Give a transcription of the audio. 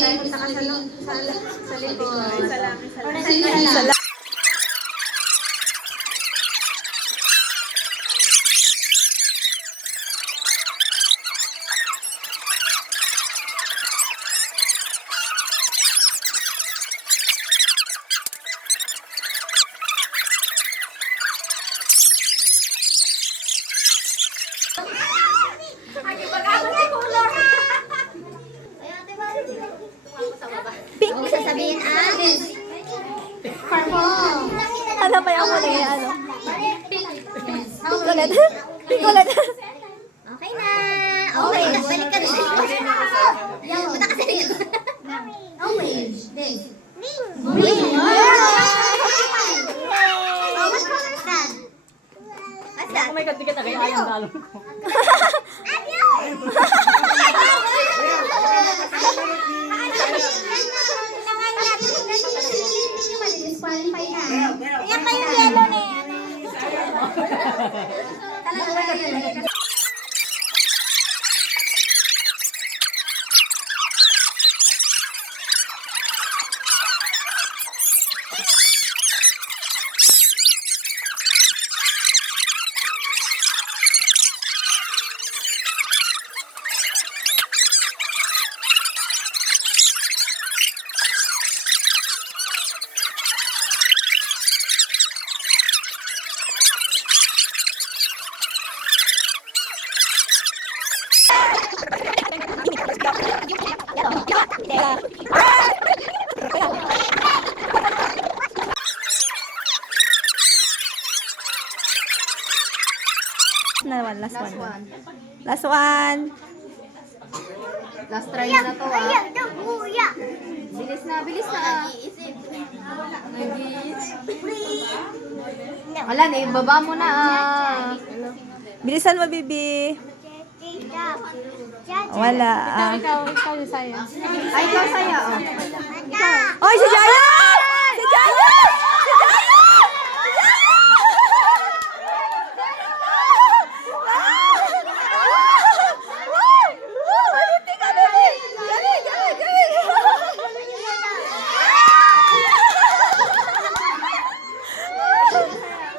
punta ka sa likod. Salamat. Pink. Ang sasabihin purple. Ano ba yung muna yung ano? Pink. Pink ulit. Pink ulit. Okay na. Okay, balik ka na sa likod. Punta ka sa likod. Orange. This. Green. Oh, what color is that? What's that? Oh my God, di kita kaya yung dalong ko. Disqualify na. Kaya kayo yellow na yan. Talaga yun. Last one. Last one. Last try na to Bilis na, bilis na. Wala na, baba mo na Bilisan mo, Bibi. Wala. Ay, ikaw saya Oh, si